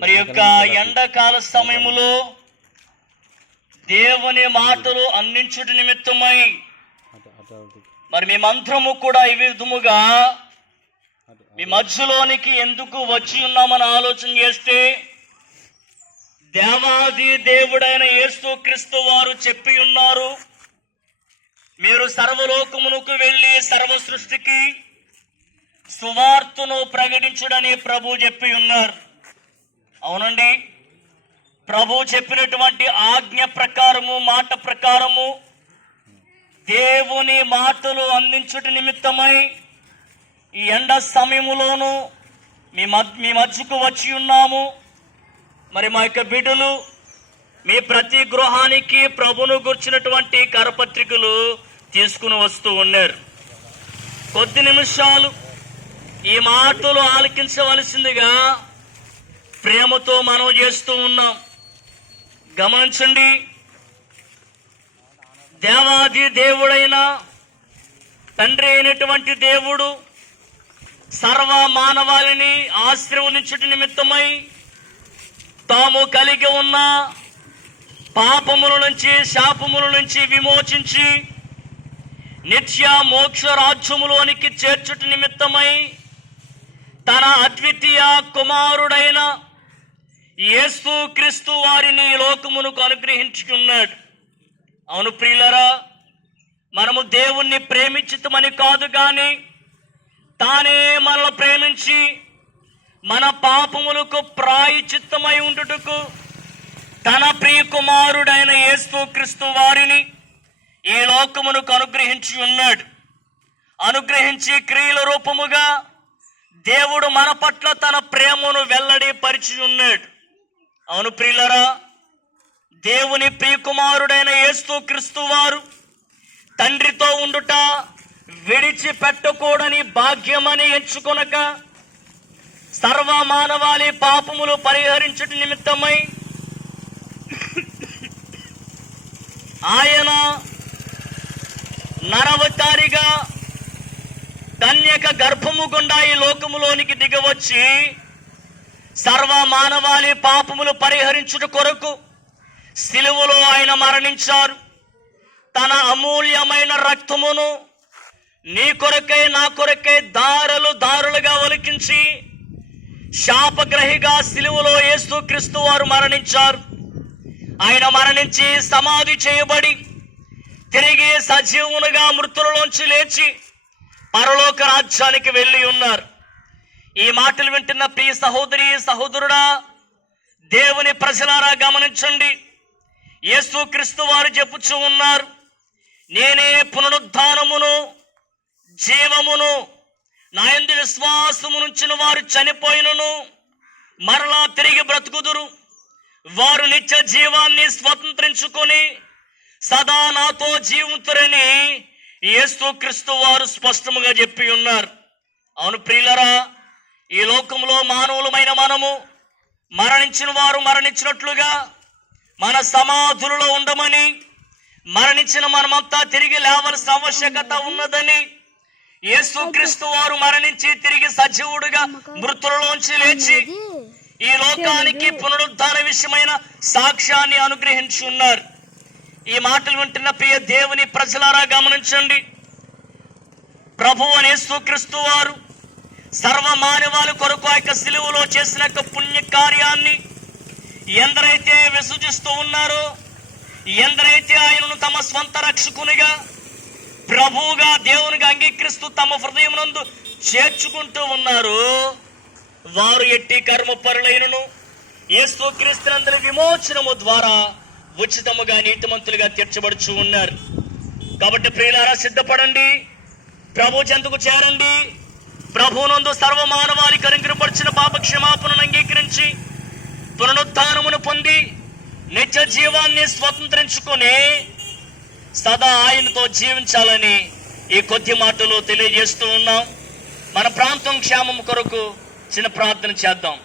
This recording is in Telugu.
మరి యొక్క ఎండాకాల సమయములో దేవుని మాటలు అందించుట నిమిత్తమై మరి మేమందరము కూడా ఈ విధముగా మీ మధ్యలోనికి ఎందుకు వచ్చి ఉన్నామని ఆలోచన చేస్తే, దేవాది దేవుడైన యేసుక్రీస్తు వారు చెప్పి ఉన్నారు, మీరు సర్వలోకమునకు వెళ్ళి సర్వ సృష్టికి సువార్తను ప్రకటించుడని ప్రభు చెప్పి ఉన్నారు. అవునండి, ప్రభు చెప్పినటువంటి ఆజ్ఞ ప్రకారము, మాట ప్రకారము దేవుని మాటలు అందించుట నిమిత్తమై ఈ ఎండ సమయములోను మీ మధ్యకు వచ్చి ఉన్నాము. మరి మా యొక్క బిడ్డలు మీ ప్రతి గృహానికి ప్రభును గుర్చినటువంటి కరపత్రికలు తీసుకుని వస్తూ ఉన్నారు. కొద్ది నిమిషాలు ఈ మాటలు ఆలకించవలసిందిగా ప్రేమతో మనం చేస్తూ ఉన్నాం. గమనించండి, దేవాది దేవుడైన తండ్రి అయినటువంటి దేవుడు సర్వ మానవాళిని ఆశీర్వదించుట నిమిత్తమై తాము కలిగి ఉన్న పాపముల నుంచి, శాపముల నుంచి విమోచించి నిత్య మోక్ష రాజ్యములోనికి చేర్చుట నిమిత్తమై తన అద్వితీయ కుమారుడైన యేసుక్రీస్తు వారిని లోకమునకు అనుగ్రహించుకున్నాడు. అవును ప్రియులరా, మనము దేవుణ్ణి ప్రేమించుతామని కాదు గాని తానే మనల్ని ప్రేమించి మన పాపములకు ప్రాయశ్చిత్తమై ఉండుటకు తన ప్రియ కుమారుడైన యేసుక్రీస్తు వారిని ఈ లోకమునకు అనుగ్రహించి ఉన్నాడు. అనుగ్రహించి క్రియల రూపముగా దేవుడు మన పట్ల తన ప్రేమను వెల్లడి పరిచి ఉన్నాడు. అవును ప్రియులరా, దేవుని ప్రియ కుమారుడైన యేసుక్రీస్తు వారు తండ్రితో ఉండుట విడిచిపెట్టకూడని భాగ్యమని ఎంచుకొనక సర్వ మానవాళి పాపములు పరిహరించుట నిమిత్తమై ఆయన నరవతారిగా కన్యక గర్భము గుండా ఈ లోకములోనికి దిగవచ్చి సర్వ మానవాళి పాపములు పరిహరించుట కొరకు సిలువలో ఆయన మరణించారు. తన అమూల్యమైన రక్తమును నీ కొరకై నా కొరకై దారులుగా ఒలికించి శాపగ్రహిగా సిలువలో యేసుక్రీస్తు వారు మరణించారు. ఆయన మరణించి సమాధి చేయబడి తిరిగి సజీవునిగా మృతులలోంచి లేచి పరలోక రాజ్యానికి వెళ్ళి ఉన్నారు. ఈ మాటలు వింటున్న ప్రియ సహోదరి సహోదరుడా, దేవుని ప్రజలారా గమనించండి. యేసుక్రీస్తు వారు చెప్పుచూ ఉన్నారు, నేనే పునరుద్ధానమును జీవమును, నా యందు విశ్వాసము నుంచిన వారు చనిపోయినను మరలా తిరిగి బ్రతుకుదురు, వారు నిత్య జీవాన్ని స్వతంత్రించుకొని సదా నాతో జీవితురని యేసుక్రీస్తు వారు స్పష్టముగా చెప్పి ఉన్నారు. అవును ప్రియులరా, ఈ లోకంలో మానవులమైన మనము మరణించిన వారు మరణించినట్లుగా మన సమాధులలో ఉండమని, మరణించిన మనమంతా తిరిగి లేవలసిన ఆవశ్యకత ఉన్నదని, యేసుక్రీస్తు వారు మరణించి తిరిగి సజీవుడుగా మృతులలోంచి లేచి ఈ లోకానికి పునరుద్ధాన విషయమైన సాక్ష్యాన్ని అనుగ్రహించి ఉన్నారు. ఈ మాటలు వింటున్న ప్రియ దేవుని ప్రజలారా గమనించండి. ప్రభువు అని యేసుక్రీస్తు వారు సర్వ మానవాళి కొరకు ఆ యొక్క సిలువలో చేసిన పుణ్య కార్యాన్ని ఎందరైతే విసర్జిస్తూ ఉన్నారో, ఎందరైతే ఆయనను తమ స్వంత రక్షకునిగా ప్రభువుగా దేవునిగా అంగీకరిస్తూ తమ హృదయం నందు చేర్చుకుంటూ ఉన్నారు, వారు ఎట్టి కర్మ పరులైనను యేసుక్రీస్తునందరి విమోచనము ద్వారా ఉచితముగా నీతిమంతులుగా తీర్చబడుచు ఉన్నారు. కాబట్టి ప్రియులారా, సిద్ధపడండి, ప్రభు చెంతకు చేరండి. ప్రభువునందు సర్వ మానవాళికి అనుగ్రహపరిచిన పాప క్షమాపణను అంగీకరించి పునరుద్ధానమును పొంది నిత్య జీవాన్ని స్వతంత్రించుకొని సదా ఆయనతో జీవించాలని ఈ కొద్ది మాటలు తెలియజేస్తూ ఉన్నాం. మన ప్రాంతం క్షేమం కొరకు చిన్న ప్రార్థన చేద్దాం.